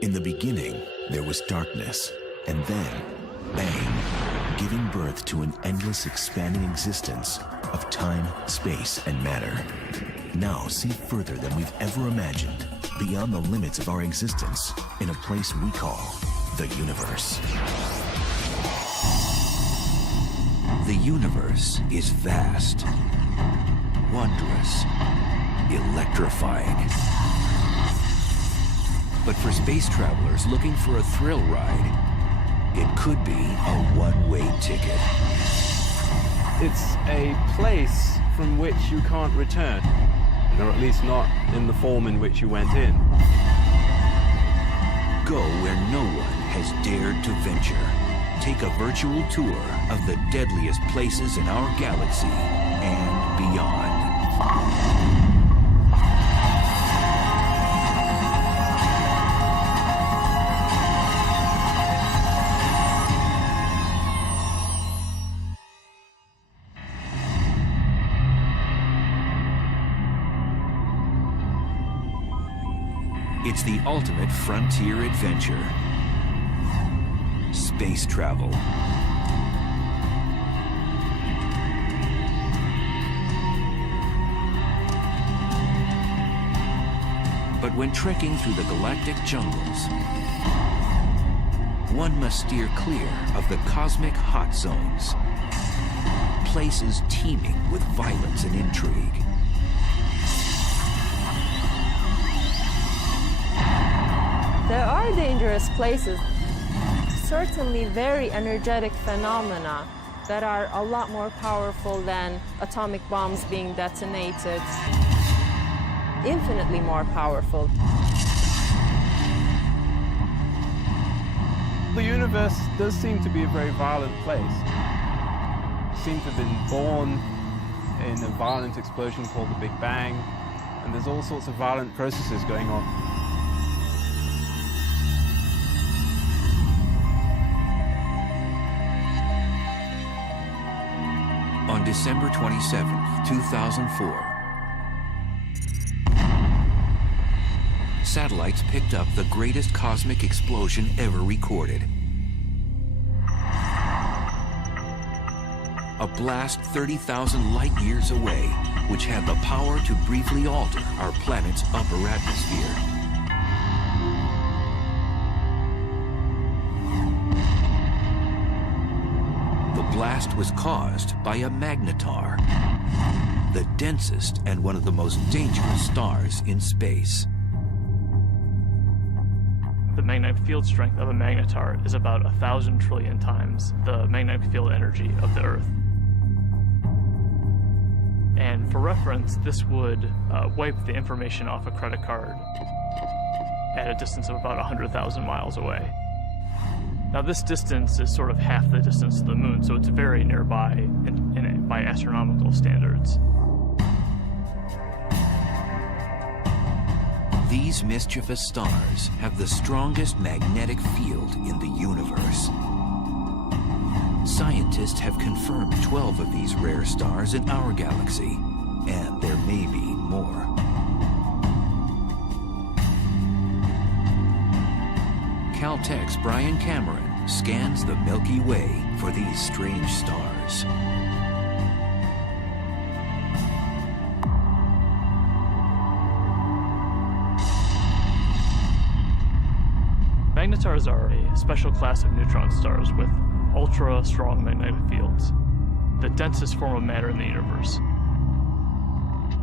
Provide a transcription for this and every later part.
In the beginning, there was darkness, and then, bang, giving birth to an endless expanding existence of time, space, and matter. Now see further than we've ever imagined, beyond the limits of our existence, in a place we call the universe. The universe is vast, wondrous, electrifying. But for space travelers looking for a thrill ride, it could be a one-way ticket. It's a place from which you can't return, or at least not in the form in which you went in. Go where no one has dared to venture. Take a virtual tour of the deadliest places in our galaxy and beyond. It's the ultimate frontier adventure. Space travel. But when trekking through the galactic jungles, one must steer clear of the cosmic hot zones, places teeming with violence and intrigue. There are dangerous places, certainly very energetic phenomena that are a lot more powerful than atomic bombs being detonated, infinitely more powerful. The universe does seem to be a very violent place. It seems to have been born in a violent explosion called the Big Bang, and there's all sorts of violent processes going on. On December 27, 2004, satellites picked up the greatest cosmic explosion ever recorded. A blast 30,000 light years away, which had the power to briefly alter our planet's upper atmosphere. The blast was caused by a magnetar, the densest and one of the most dangerous stars in space. The magnetic field strength of a magnetar is about 1,000 trillion times the magnetic field energy of the Earth. And for reference, this would wipe the information off a credit card at a distance of about 100,000 miles away. Now this distance is sort of half the distance to the moon, so it's very nearby by astronomical standards. These mischievous stars have the strongest magnetic field in the universe. Scientists have confirmed 12 of these rare stars in our galaxy, and there may be more. Caltech's Brian Cameron scans the Milky Way for these strange stars. Magnetars are a special class of neutron stars with ultra-strong magnetic fields, the densest form of matter in the universe.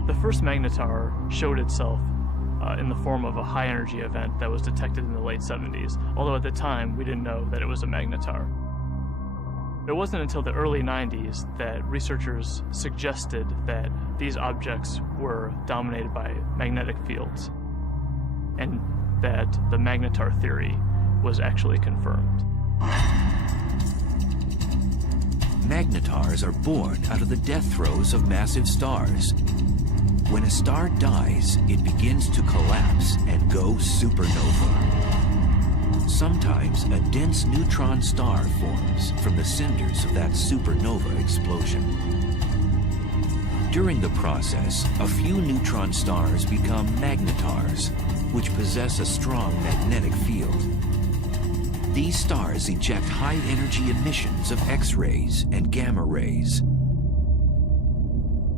The first magnetar showed itself in the form of a high-energy event that was detected in the late 70s, although at the time we didn't know that it was a magnetar. It wasn't until the early 90s that researchers suggested that these objects were dominated by magnetic fields, and that the magnetar theory was actually confirmed. Magnetars are born out of the death throes of massive stars. When a star dies, it begins to collapse and go supernova. Sometimes a dense neutron star forms from the cinders of that supernova explosion. During the process, a few neutron stars become magnetars, which possess a strong magnetic field. These stars eject high-energy emissions of X-rays and gamma rays.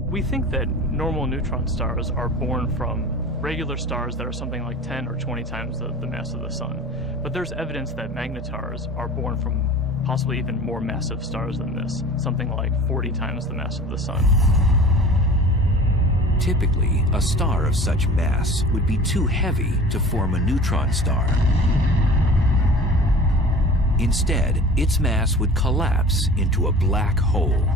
We think that normal neutron stars are born from regular stars that are something like 10 or 20 times the mass of the sun. But there's evidence that magnetars are born from possibly even more massive stars than this, something like 40 times the mass of the sun. Typically, a star of such mass would be too heavy to form a neutron star. Instead, its mass would collapse into a black hole.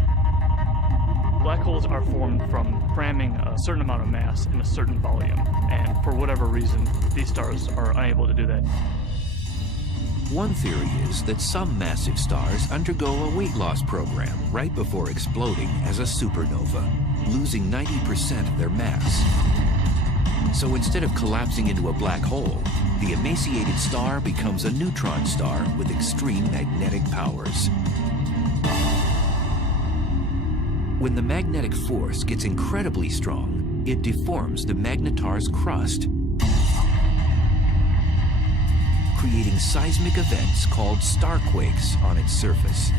Black holes are formed from cramming a certain amount of mass in a certain volume, and for whatever reason, these stars are unable to do that. One theory is that some massive stars undergo a weight loss program right before exploding as a supernova, losing 90% of their mass. So instead of collapsing into a black hole, the emaciated star becomes a neutron star with extreme magnetic powers. When the magnetic force gets incredibly strong, it deforms the magnetar's crust, creating seismic events called starquakes on its surface.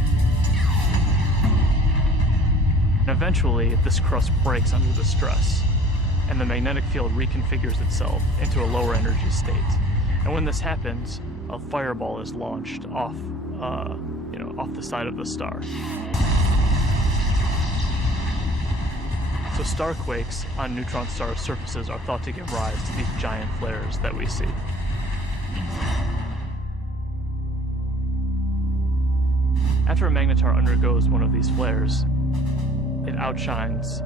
And eventually, this crust breaks under the stress, and the magnetic field reconfigures itself into a lower energy state. And when this happens, a fireball is launched off the side of the star. So starquakes on neutron star surfaces are thought to give rise to these giant flares that we see. After a magnetar undergoes one of these flares, it outshines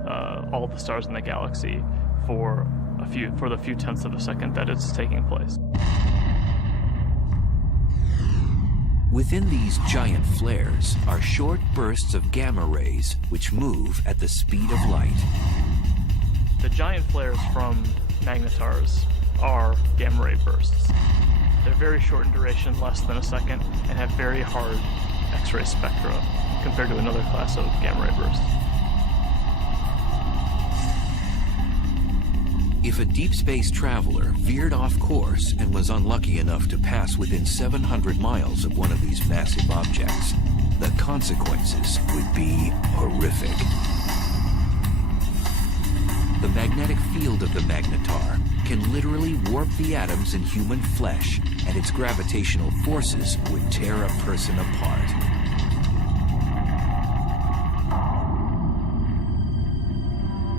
all the stars in the galaxy for the few tenths of a second that it's taking place. Within these giant flares are short bursts of gamma rays which move at the speed of light. The giant flares from magnetars are gamma ray bursts. They're very short in duration, less than a second, and have very hard X-ray spectra compared to another class of gamma ray bursts. If a deep space traveler veered off course and was unlucky enough to pass within 700 miles of one of these massive objects, the consequences would be horrific. The magnetic field of the magnetar can literally warp the atoms in human flesh, and its gravitational forces would tear a person apart.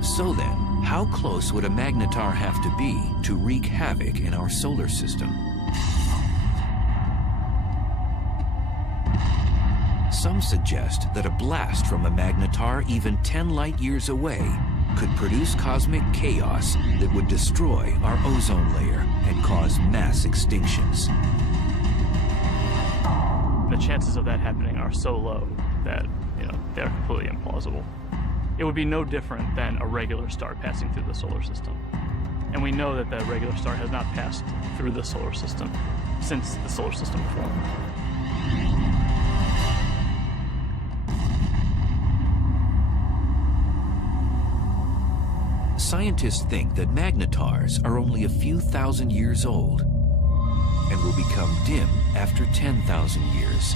So then, how close would a magnetar have to be to wreak havoc in our solar system? Some suggest that a blast from a magnetar even 10 light years away could produce cosmic chaos that would destroy our ozone layer and cause mass extinctions. The chances of that happening are so low that, they're completely implausible. It would be no different than a regular star passing through the solar system. And we know that the regular star has not passed through the solar system since the solar system formed. Scientists think that magnetars are only a few thousand years old and will become dim after 10,000 years.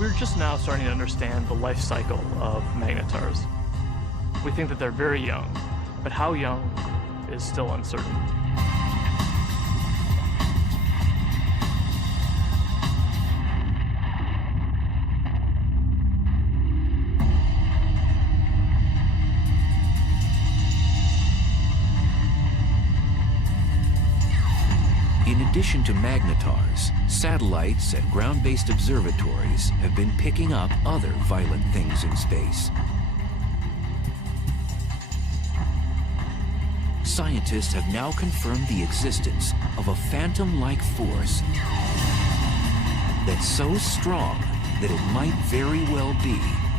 We're just now starting to understand the life cycle of magnetars. We think that they're very young, but how young is still uncertain. In addition to magnetars, satellites and ground-based observatories have been picking up other violent things in space. Scientists have now confirmed the existence of a phantom-like force that's so strong that it might very well be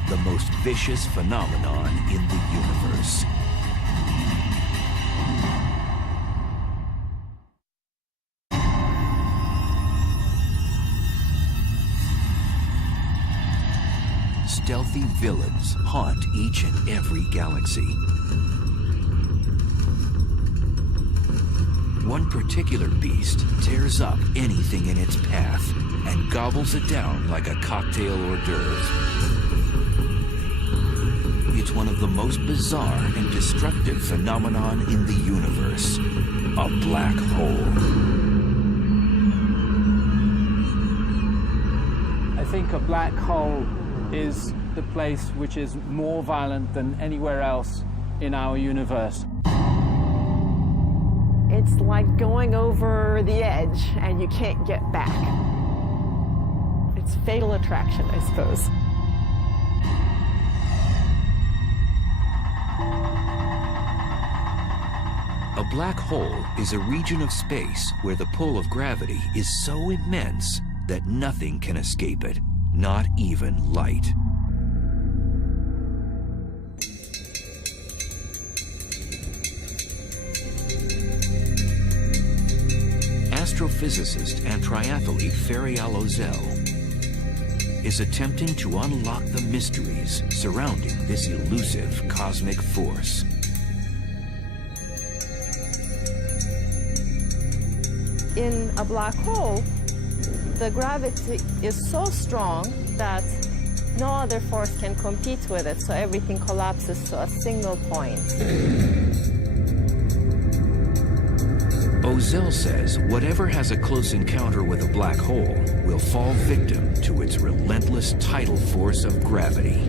the most vicious phenomenon in the universe. Stealthy villains haunt each and every galaxy. One particular beast tears up anything in its path and gobbles it down like a cocktail hors d'oeuvre. It's one of the most bizarre and destructive phenomenon in the universe, a black hole. I think a black hole is the place which is more violent than anywhere else in our universe. It's like going over the edge and you can't get back. It's fatal attraction, I suppose. A black hole is a region of space where the pull of gravity is so immense that nothing can escape it, not even light. Astrophysicist and triathlete Ferial Ozel is attempting to unlock the mysteries surrounding this elusive cosmic force. In a black hole, the gravity is so strong that no other force can compete with it, so everything collapses to a single point. Ozel says whatever has a close encounter with a black hole will fall victim to its relentless tidal force of gravity.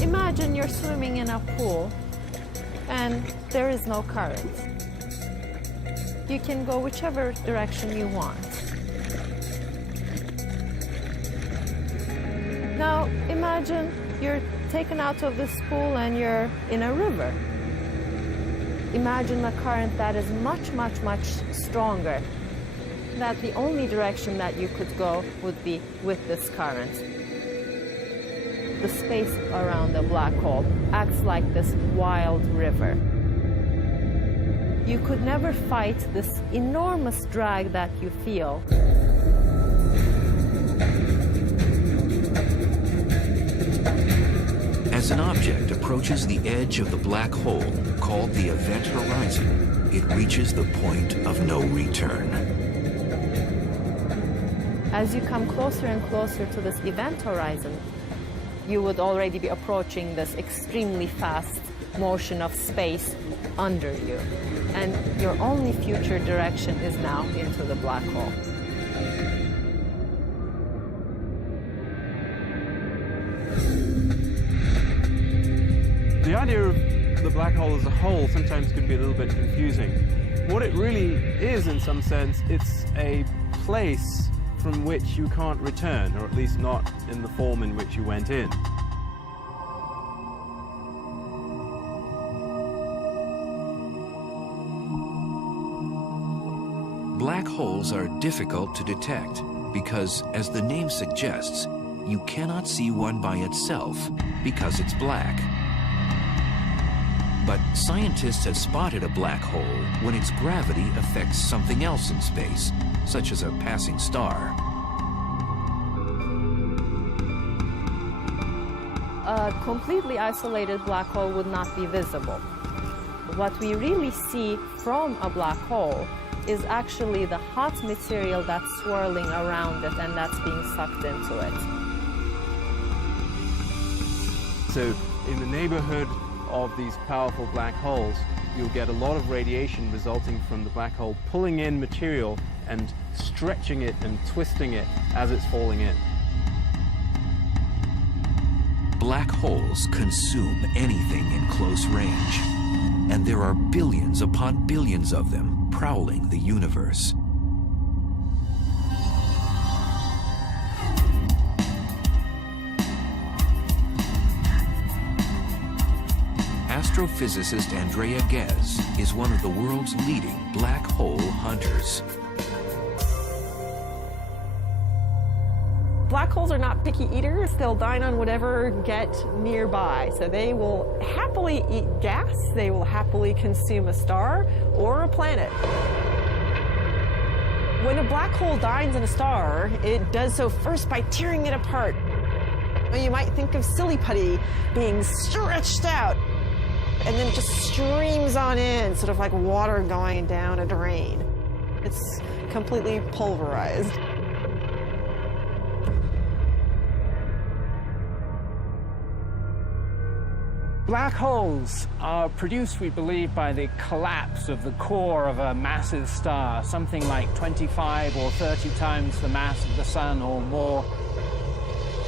Imagine you're swimming in a pool and there is no current. You can go whichever direction you want. Now imagine you're taken out of this pool and you're in a river. Imagine a current that is much, much, much stronger. That the only direction that you could go would be with this current. The space around the black hole acts like this wild river. You could never fight this enormous drag that you feel. As an object approaches the edge of the black hole, called the event horizon, it reaches the point of no return. As you come closer and closer to this event horizon, you would already be approaching this extremely fast motion of space under you. And your only future direction is now into the black hole. The idea of the black hole as a whole sometimes can be a little bit confusing. What it really is, in some sense, it's a place from which you can't return, or at least not in the form in which you went in. Black holes are difficult to detect because, as the name suggests, you cannot see one by itself because it's black. But scientists have spotted a black hole when its gravity affects something else in space, such as a passing star. A completely isolated black hole would not be visible. What we really see from a black hole is actually the hot material that's swirling around it and that's being sucked into it. So in the neighborhood of these powerful black holes, you'll get a lot of radiation resulting from the black hole pulling in material and stretching it and twisting it as it's falling in. Black holes consume anything in close range, and there are billions upon billions of them prowling the universe. Astrophysicist Andrea Ghez is one of the world's leading black hole hunters. Black holes are not picky eaters. They'll dine on whatever get nearby. So they will happily eat gas. They will happily consume a star or a planet. When a black hole dines on a star, it does so first by tearing it apart. You might think of silly putty being stretched out. and then it just streams on in, sort of like water going down a drain. It's completely pulverized. Black holes are produced, we believe, by the collapse of the core of a massive star, something like 25 or 30 times the mass of the sun or more.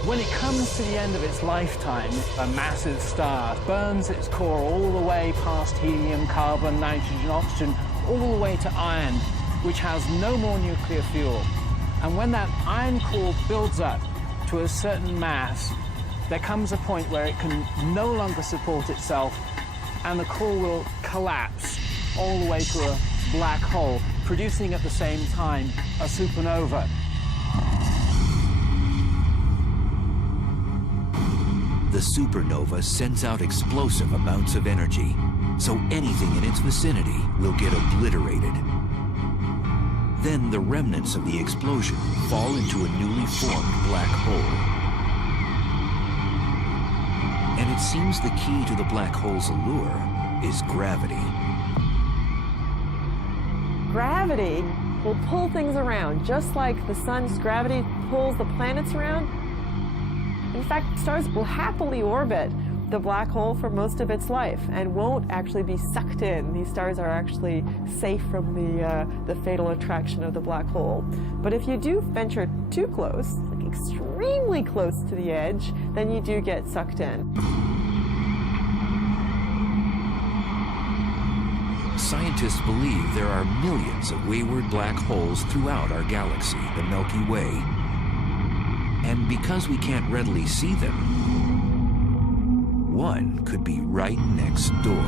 When it comes to the end of its lifetime, a massive star burns its core all the way past helium, carbon, nitrogen, oxygen, all the way to iron, which has no more nuclear fuel. And when that iron core builds up to a certain mass, there comes a point where it can no longer support itself, and the core will collapse all the way to a black hole, producing at the same time a supernova. The supernova sends out explosive amounts of energy, so anything in its vicinity will get obliterated. Then the remnants of the explosion fall into a newly formed black hole. And it seems the key to the black hole's allure is gravity. Gravity will pull things around, just like the sun's gravity pulls the planets around. In fact, stars will happily orbit the black hole for most of its life and won't actually be sucked in. These stars are actually safe from the fatal attraction of the black hole. But if you do venture too close, like extremely close to the edge, then you do get sucked in. Scientists believe there are millions of wayward black holes throughout our galaxy, the Milky Way. And because we can't readily see them, one could be right next door.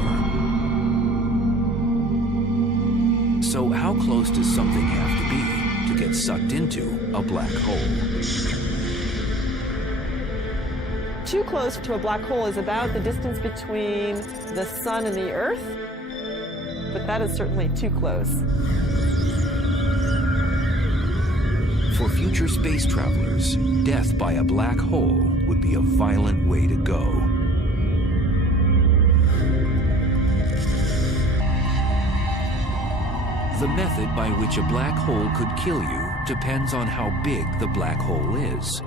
So how close does something have to be to get sucked into a black hole? Too close to a black hole is about the distance between the sun and the Earth, but that is certainly too close. For future space travelers, death by a black hole would be a violent way to go. The method by which a black hole could kill you depends on how big the black hole is.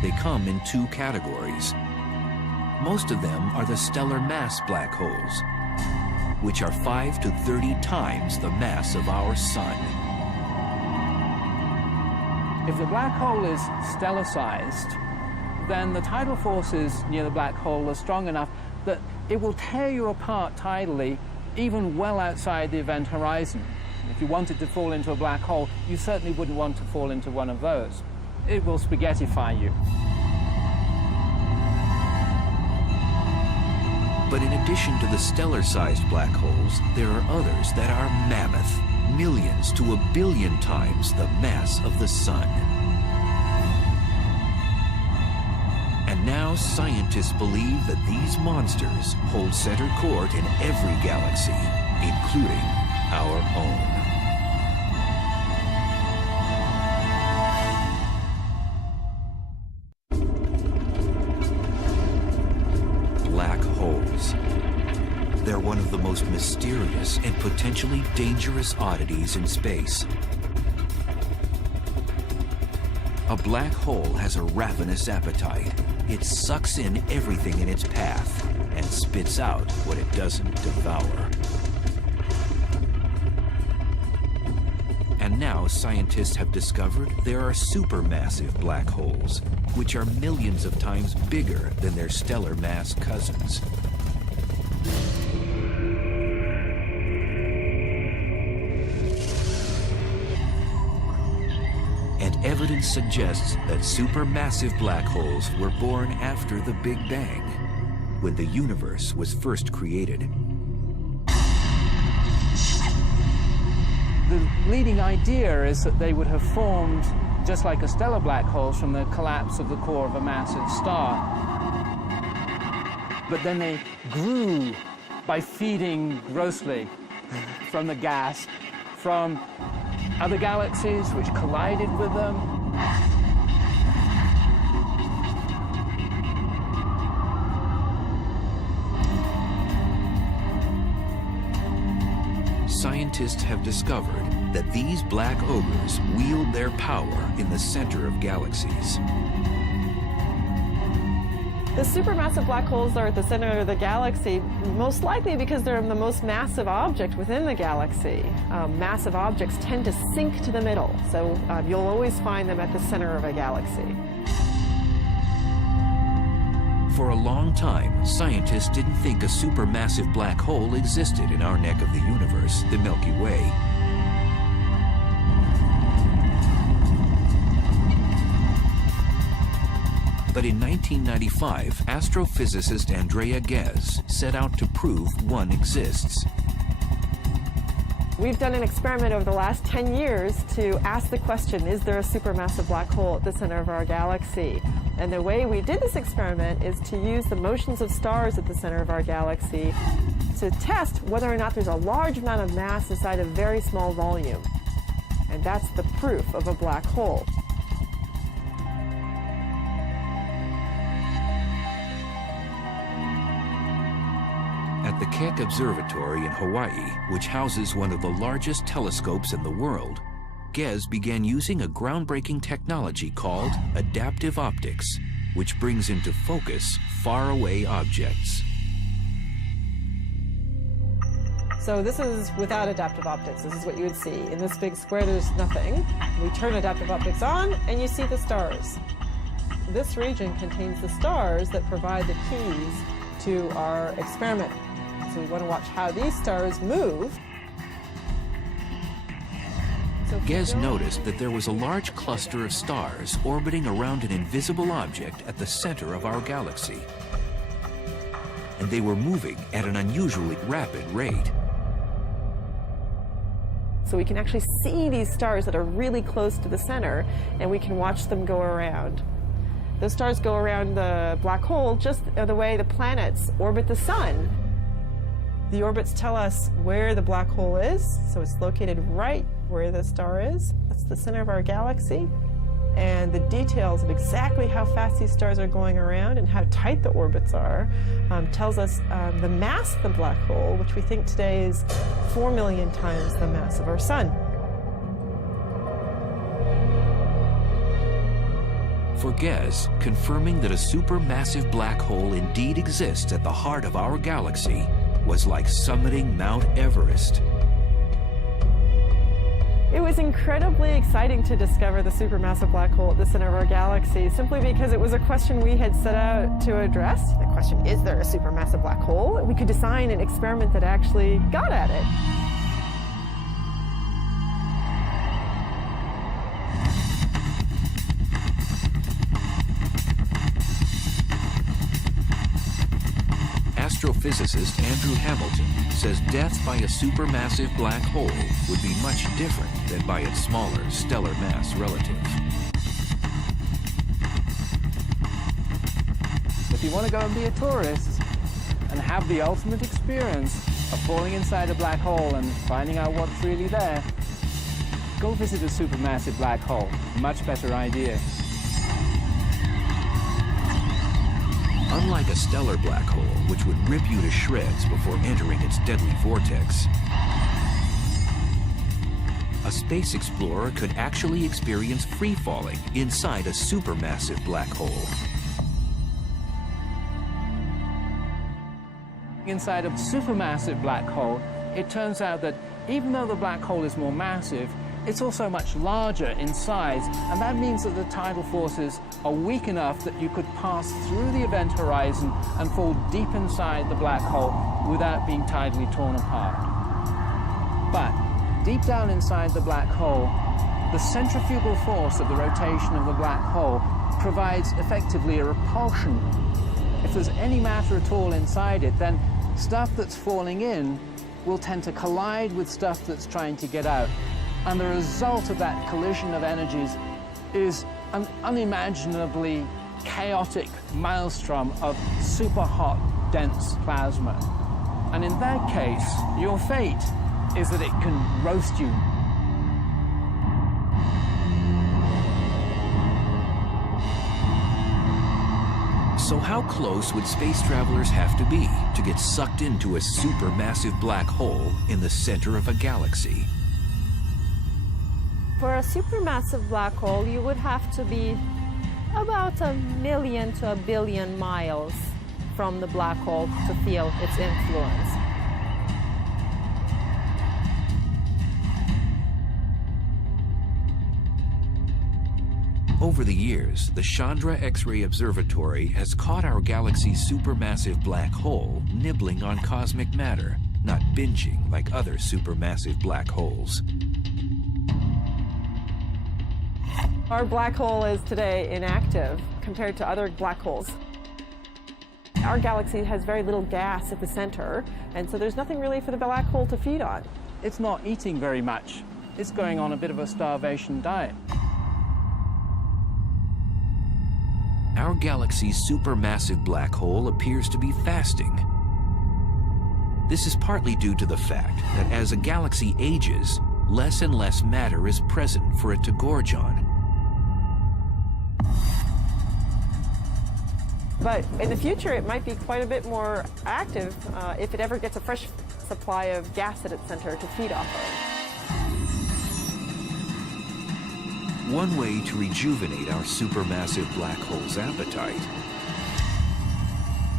They come in two categories. Most of them are the stellar mass black holes, which are 5 to 30 times the mass of our sun. If the black hole is stellar-sized, then the tidal forces near the black hole are strong enough that it will tear you apart tidally, even well outside the event horizon. If you wanted to fall into a black hole, you certainly wouldn't want to fall into one of those. It will spaghettify you. But in addition to the stellar-sized black holes, there are others that are mammoth, millions to a billion times the mass of the sun. And now scientists believe that these monsters hold center court in every galaxy, including our own. Black holes. They're one of the most mysterious and potentially dangerous oddities in space. A black hole has a ravenous appetite. It sucks in everything in its path and spits out what it doesn't devour. And now scientists have discovered there are supermassive black holes, which are millions of times bigger than their stellar mass cousins. And evidence suggests that supermassive black holes were born after the Big Bang, when the universe was first created. The leading idea is that they would have formed just like a stellar black hole from the collapse of the core of a massive star. But then they grew by feeding grossly from the gas, from other galaxies which collided with them. scientists have discovered that these black ogres wield their power in the center of galaxies. The supermassive black holes are at the center of the galaxy, most likely because they're the most massive object within the galaxy. Massive objects tend to sink to the middle, so you'll always find them at the center of a galaxy. For a long time, scientists didn't think a supermassive black hole existed in our neck of the universe, the Milky Way. But in 1995, astrophysicist Andrea Ghez set out to prove one exists. We've done an experiment over the last 10 years to ask the question, is there a supermassive black hole at the center of our galaxy? And the way we did this experiment is to use the motions of stars at the center of our galaxy to test whether or not there's a large amount of mass inside a very small volume. And that's the proof of a black hole. At the Keck Observatory in Hawaii, which houses one of the largest telescopes in the world, Ghez began using a groundbreaking technology called adaptive optics, which brings into focus faraway objects. So this is without adaptive optics. This is what you would see. In this big square, there's nothing. We turn adaptive optics on, and you see the stars. This region contains the stars that provide the keys to our experiment. So we want to watch how these stars move. Ghez noticed that there was a large cluster of stars orbiting around an invisible object at the center of our galaxy. And they were moving at an unusually rapid rate. So we can actually see these stars that are really close to the center, and we can watch them go around. Those stars go around the black hole just the way the planets orbit the sun. The orbits tell us where the black hole is, so it's located right where the star is. That's the center of our galaxy. And the details of exactly how fast these stars are going around and how tight the orbits are tells us the mass of the black hole, which we think today is 4 million times the mass of our sun. For Ghez, confirming that a supermassive black hole indeed exists at the heart of our galaxy was like summiting Mount Everest. It was incredibly exciting to discover the supermassive black hole at the center of our galaxy, simply because it was a question we had set out to address. The question, is there a supermassive black hole? We could design an experiment that actually got at it. Astrophysicist Andrew Hamilton says death by a supermassive black hole would be much different than by its smaller stellar mass relative. If you want to go and be a tourist and have the ultimate experience of falling inside a black hole and finding out what's really there, go visit a supermassive black hole. Much better idea. Unlike a stellar black hole, which would rip you to shreds before entering its deadly vortex, a space explorer could actually experience free-falling inside a supermassive black hole. Inside a supermassive black hole, it turns out that even though the black hole is more massive, it's also much larger in size, and that means that the tidal forces are weak enough that you could pass through the event horizon and fall deep inside the black hole without being tidally torn apart. But deep down inside the black hole, the centrifugal force of the rotation of the black hole provides effectively a repulsion. If there's any matter at all inside it, then stuff that's falling in will tend to collide with stuff that's trying to get out. And the result of that collision of energies is an unimaginably chaotic maelstrom of super hot, dense plasma. And in that case, your fate is that it can roast you. So how close would space travelers have to be to get sucked into a supermassive black hole in the center of a galaxy? For a supermassive black hole, you would have to be about 1 million to 1 billion miles from the black hole to feel its influence. Over the years, the Chandra X-ray Observatory has caught our galaxy's supermassive black hole nibbling on cosmic matter, not binging like other supermassive black holes. Our black hole is today inactive compared to other black holes. Our galaxy has very little gas at the center, and so there's nothing really for the black hole to feed on. It's not eating very much. It's going on a bit of a starvation diet. Our galaxy's supermassive black hole appears to be fasting. This is partly due to the fact that as a galaxy ages, less and less matter is present for it to gorge on. But in the future, it might be quite a bit more active if it ever gets a fresh supply of gas at its center to feed off of. One way to rejuvenate our supermassive black hole's appetite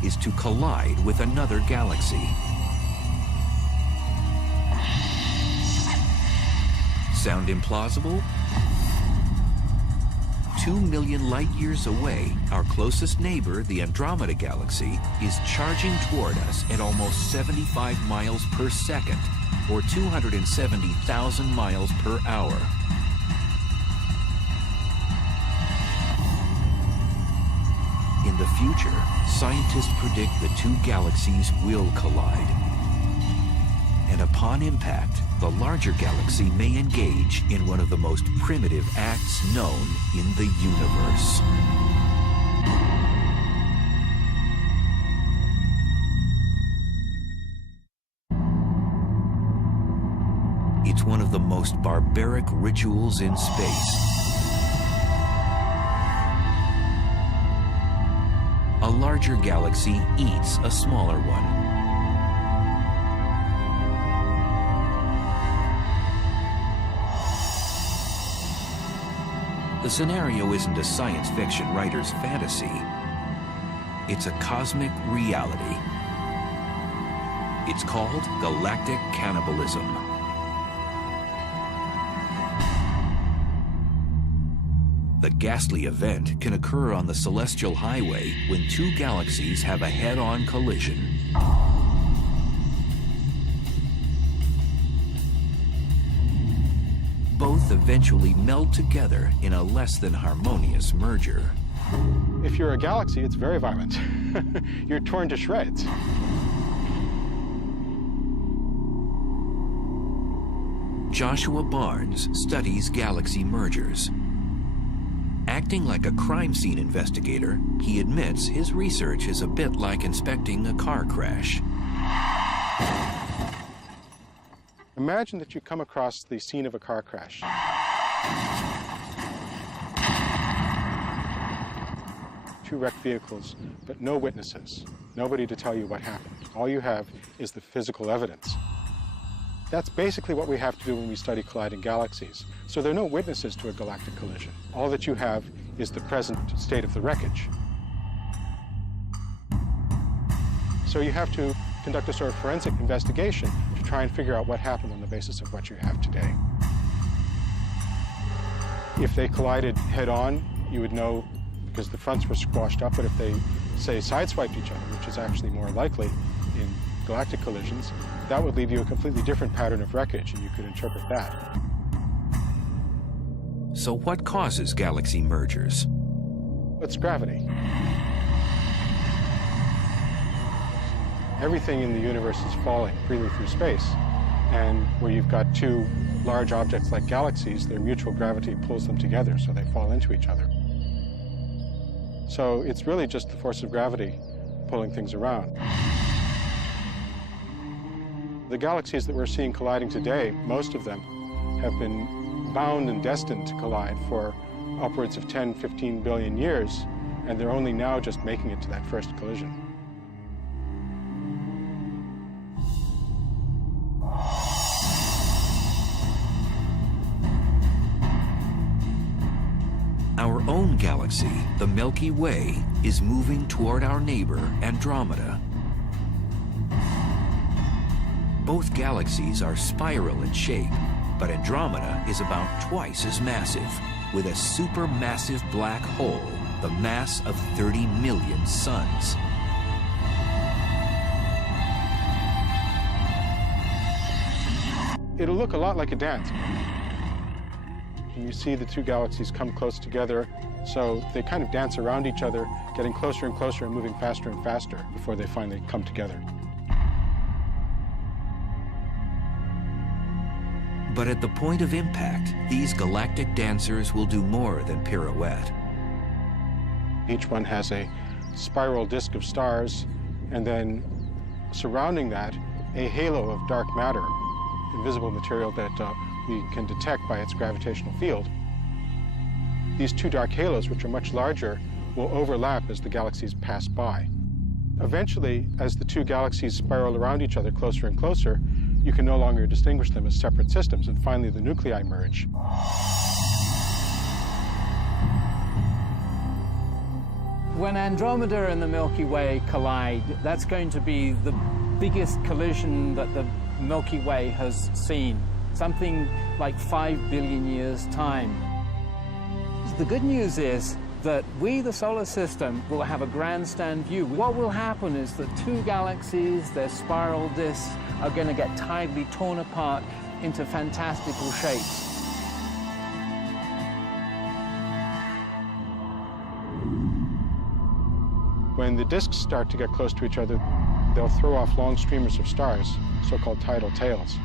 is to collide with another galaxy. Sound implausible? 2 million light-years away, our closest neighbor, the Andromeda Galaxy, is charging toward us at almost 75 miles per second, or 270,000 miles per hour. In the future, scientists predict the two galaxies will collide. And upon impact, the larger galaxy may engage in one of the most primitive acts known in the universe. It's one of the most barbaric rituals in space. A larger galaxy eats a smaller one. The scenario isn't a science fiction writer's fantasy. It's a cosmic reality. It's called galactic cannibalism. The ghastly event can occur on the celestial highway when two galaxies have a head-on collision. Both eventually meld together in a less than harmonious merger. If you're a galaxy, it's very violent. You're torn to shreds. Joshua Barnes studies galaxy mergers. Acting like a crime scene investigator, he admits his research is a bit like inspecting a car crash. Imagine that you come across the scene of a car crash. Two wrecked vehicles, but no witnesses. Nobody to tell you what happened. All you have is the physical evidence. That's basically what we have to do when we study colliding galaxies. So there are no witnesses to a galactic collision. All that you have is the present state of the wreckage. So you have to conduct a sort of forensic investigation to try and figure out what happened on the basis of what you have today. If they collided head-on, you would know because the fronts were squashed up, but if they, say, sideswiped each other, which is actually more likely in galactic collisions, that would leave you a completely different pattern of wreckage, and you could interpret that. So what causes galaxy mergers? It's gravity. Everything in the universe is falling freely through space, and where you've got two large objects like galaxies, their mutual gravity pulls them together, so they fall into each other. So it's really just the force of gravity pulling things around. The galaxies that we're seeing colliding today, most of them have been bound and destined to collide for upwards of 10, 15 billion years, and they're only now just making it to that first collision. Our own galaxy, the Milky Way, is moving toward our neighbor, Andromeda. Both galaxies are spiral in shape, but Andromeda is about twice as massive, with a supermassive black hole, the mass of 30 million suns. It'll look a lot like a dance. And you see the two galaxies come close together, so they kind of dance around each other, getting closer and closer and moving faster and faster before they finally come together. But at the point of impact, these galactic dancers will do more than pirouette. Each one has a spiral disk of stars, and then surrounding that, a halo of dark matter, invisible material that we can detect by its gravitational field. These two dark halos, which are much larger, will overlap as the galaxies pass by. Eventually, as the two galaxies spiral around each other closer and closer, you can no longer distinguish them as separate systems, and finally the nuclei merge. When Andromeda and the Milky Way collide, that's going to be the biggest collision that the Milky Way has seen, something like 5 billion years' time. The good news is that we, the solar system, will have a grandstand view. What will happen is that two galaxies, their spiral disks, are going to get tidally torn apart into fantastical shapes. When the disks start to get close to each other, they'll throw off long streamers of stars, so-called tidal tails.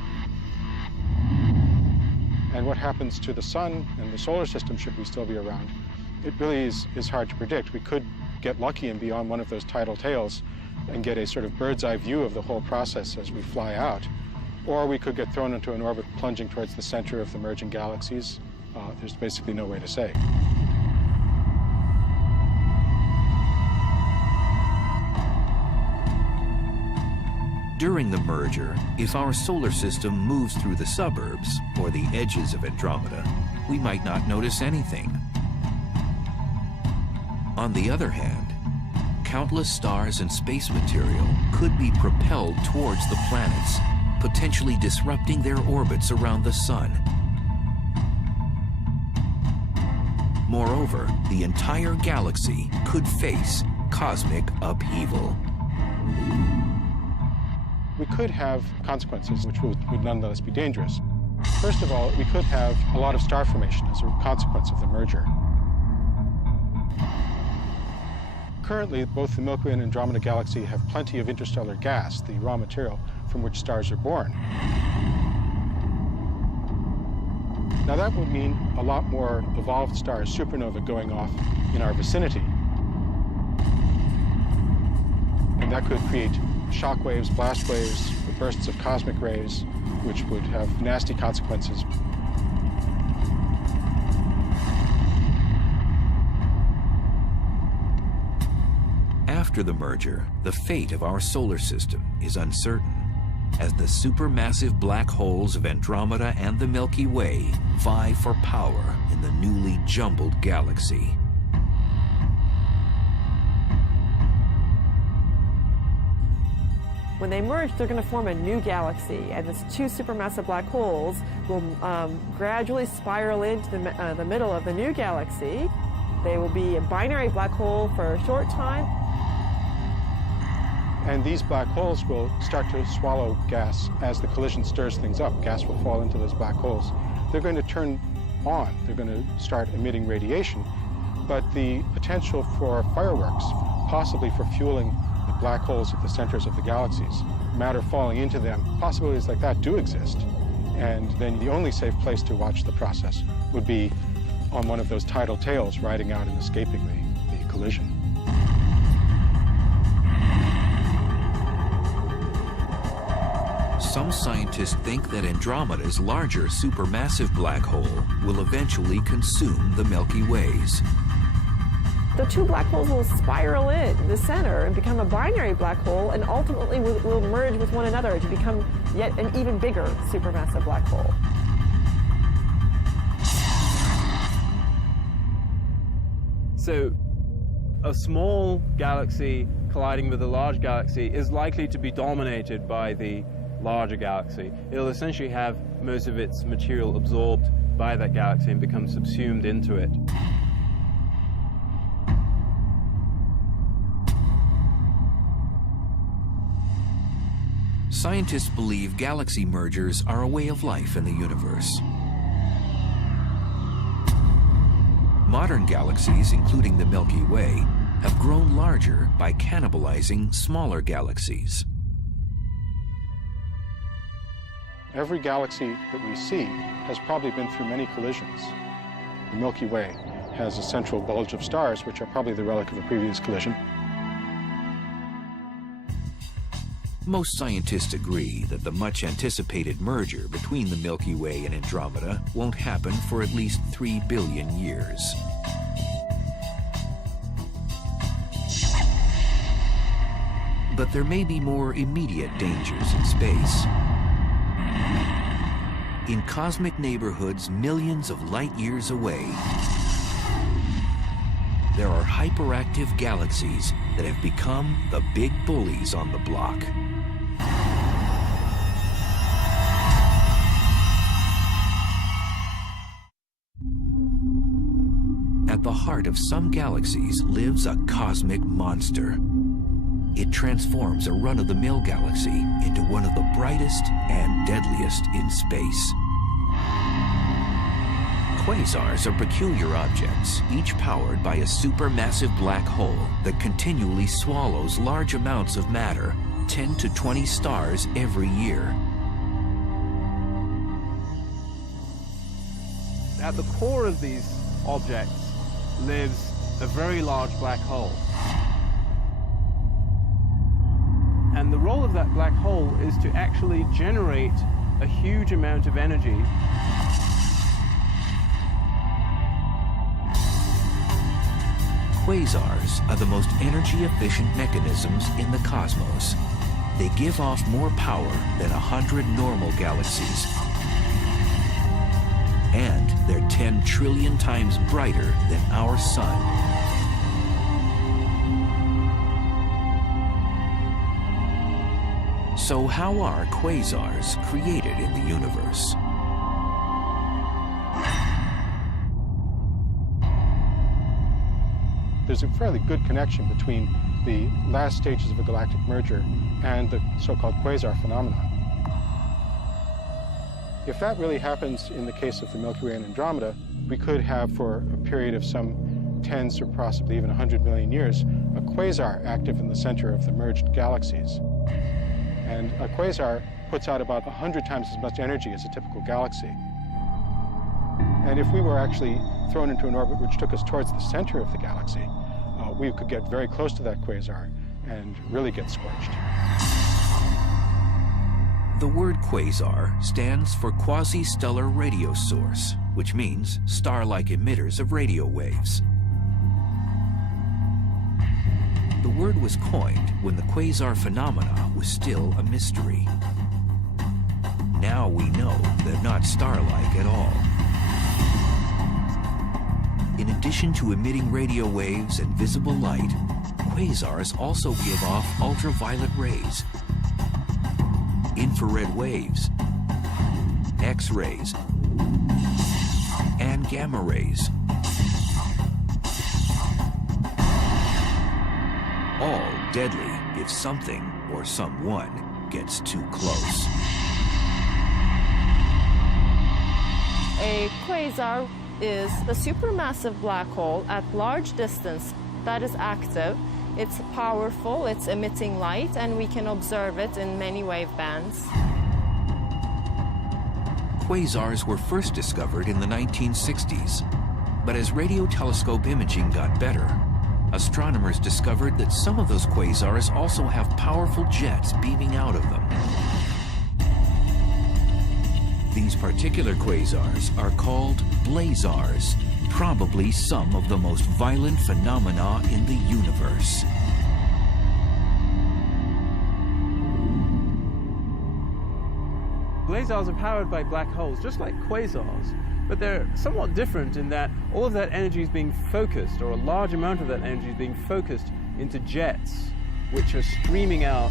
And what happens to the sun and the solar system, should we still be around, it really is hard to predict. We could get lucky and be on one of those tidal tails and get a sort of bird's eye view of the whole process as we fly out. Or we could get thrown into an orbit plunging towards the center of the merging galaxies. There's basically no way to say. During the merger, if our solar system moves through the suburbs or the edges of Andromeda, we might not notice anything. On the other hand, countless stars and space material could be propelled towards the planets, potentially disrupting their orbits around the sun. Moreover, the entire galaxy could face cosmic upheaval. We could have consequences which would nonetheless be dangerous. First of all, we could have a lot of star formation as a consequence of the merger. Currently, both the Milky Way and Andromeda galaxy have plenty of interstellar gas, the raw material from which stars are born. Now that would mean a lot more evolved stars, supernovae, going off in our vicinity. And that could create shock waves, blast waves, bursts of cosmic rays, which would have nasty consequences. After the merger, the fate of our solar system is uncertain, as the supermassive black holes of Andromeda and the Milky Way vie for power in the newly jumbled galaxy. When they merge, they're going to form a new galaxy, and these two supermassive black holes will gradually spiral into the middle of the new galaxy. They will be a binary black hole for a short time. And these black holes will start to swallow gas as the collision stirs things up. Gas will fall into those black holes. They're going to turn on. They're going to start emitting radiation. But the potential for fireworks, possibly for fueling the black holes at the centers of the galaxies, matter falling into them, possibilities like that do exist. And then the only safe place to watch the process would be on one of those tidal tails riding out and escaping the collision. Some scientists think that Andromeda's larger supermassive black hole will eventually consume the Milky Ways. the two black holes will spiral in the center and become a binary black hole, and ultimately will merge with one another to become yet an even bigger supermassive black hole. So a small galaxy colliding with a large galaxy is likely to be dominated by the larger galaxy. It'll essentially have most of its material absorbed by that galaxy and become subsumed into it. Scientists believe galaxy mergers are a way of life in the universe. Modern galaxies, including the Milky Way, have grown larger by cannibalizing smaller galaxies. Every galaxy that we see has probably been through many collisions. The Milky Way has a central bulge of stars, which are probably the relic of a previous collision. Most scientists agree that the much-anticipated merger between the Milky Way and Andromeda won't happen for at least 3 billion years. But there may be more immediate dangers in space. In cosmic neighborhoods millions of light years away, there are hyperactive galaxies that have become the big bullies on the block. At the heart of some galaxies lives a cosmic monster. It transforms a run-of-the-mill galaxy into one of the brightest and deadliest in space. Quasars are peculiar objects, each powered by a supermassive black hole that continually swallows large amounts of matter, 10 to 20 stars every year. At the core of these objects lives a very large black hole. And the role of that black hole is to actually generate a huge amount of energy. Quasars are the most energy-efficient mechanisms in the cosmos. They give off more power than 100 normal galaxies. And they're 10 trillion times brighter than our sun. So how are quasars created in the universe? There's a fairly good connection between the last stages of a galactic merger and the so-called quasar phenomenon. If that really happens in the case of the Milky Way and Andromeda, we could have, for a period of some tens or possibly even 100 million years, a quasar active in the center of the merged galaxies. And a quasar puts out about 100 times as much energy as a typical galaxy. And if we were actually thrown into an orbit which took us towards the center of the galaxy, we could get very close to that quasar and really get scorched. The word quasar stands for quasi-stellar radio source, which means star-like emitters of radio waves. The word was coined when the quasar phenomena was still a mystery. Now we know they're not star-like at all. In addition to emitting radio waves and visible light, quasars also give off ultraviolet rays, infrared waves, X-rays, and gamma rays. All deadly if something or someone gets too close. A quasar is a supermassive black hole at large distance that is active. It's powerful, it's emitting light, and we can observe it in many wave bands. Quasars were first discovered in the 1960s, but as radio telescope imaging got better, astronomers discovered that some of those quasars also have powerful jets beaming out of them. These particular quasars are called blazars, probably some of the most violent phenomena in the universe. Blazars are powered by black holes, just like quasars, but they're somewhat different in that all of that energy is being focused, or a large amount of that energy is being focused into jets, which are streaming out.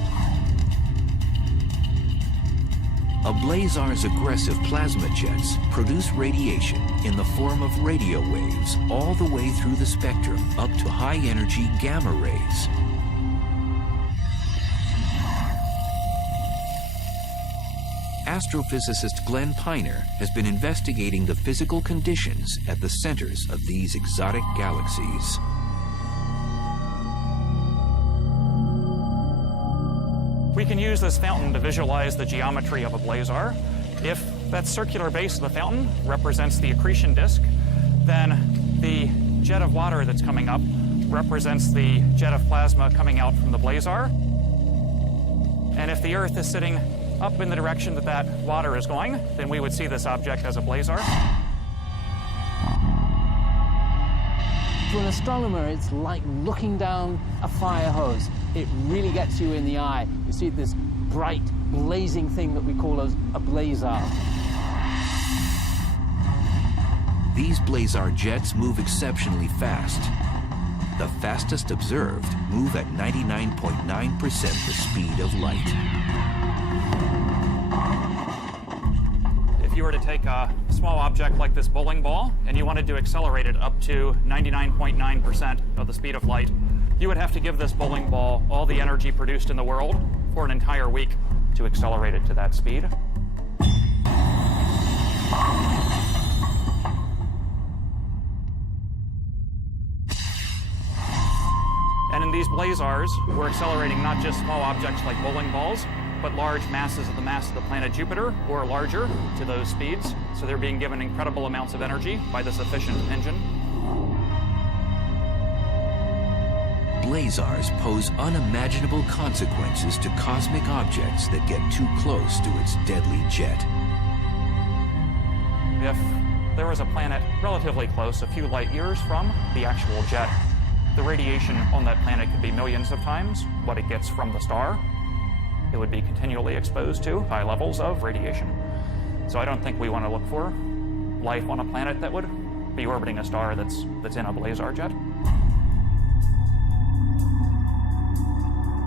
A blazar's aggressive plasma jets produce radiation in the form of radio waves all the way through the spectrum up to high-energy gamma rays. Astrophysicist Glenn Piner has been investigating the physical conditions at the centers of these exotic galaxies. We can use this fountain to visualize the geometry of a blazar. If that circular base of the fountain represents the accretion disk, then the jet of water that's coming up represents the jet of plasma coming out from the blazar. And if the Earth is sitting up in the direction that that water is going, then we would see this object as a blazar. To an astronomer, it's like looking down a fire hose. It really gets you in the eye. You see this bright, blazing thing that we call a blazar. These blazar jets move exceptionally fast. The fastest observed move at 99.9% the speed of light. If you were to take a small object like this bowling ball and you wanted to accelerate it up to 99.9% of the speed of light, you would have to give this bowling ball all the energy produced in the world for an entire week to accelerate it to that speed. And in these blazars, we're accelerating not just small objects like bowling balls, but large masses of the mass of the planet Jupiter, or larger, to those speeds. So they're being given incredible amounts of energy by this efficient engine. Blazars pose unimaginable consequences to cosmic objects that get too close to its deadly jet. If there was a planet relatively close, a few light years from the actual jet, the radiation on that planet could be millions of times what it gets from the star. It would be continually exposed to high levels of radiation. So I don't think we want to look for life on a planet that would be orbiting a star that's in a blazar jet.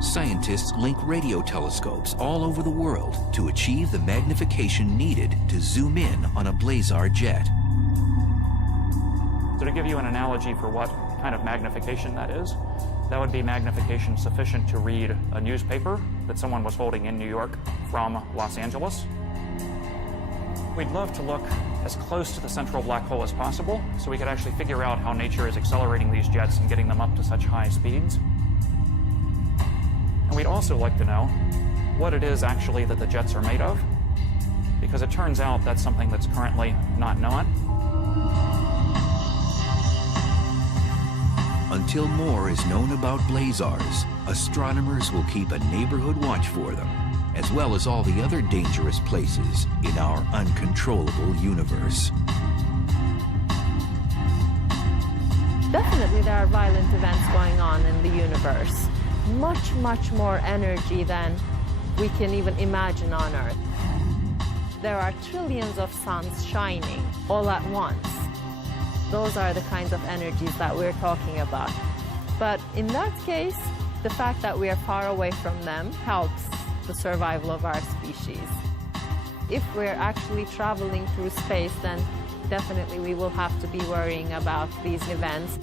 Scientists link radio telescopes all over the world to achieve the magnification needed to zoom in on a blazar jet. So to give you an analogy for what kind of magnification that is, that would be magnification sufficient to read a newspaper that someone was holding in New York from Los Angeles. We'd love to look as close to the central black hole as possible so we could actually figure out how nature is accelerating these jets and getting them up to such high speeds. And we'd also like to know what it is actually that the jets are made of, because it turns out that's something that's currently not known. Until more is known about blazars, astronomers will keep a neighborhood watch for them, as well as all the other dangerous places in our uncontrollable universe. Definitely there are violent events going on in the universe. Much, much more energy than we can even imagine on Earth. There are trillions of suns shining all at once. Those are the kinds of energies that we're talking about. But in that case, the fact that we are far away from them helps the survival of our species. If we're actually traveling through space, then definitely we will have to be worrying about these events.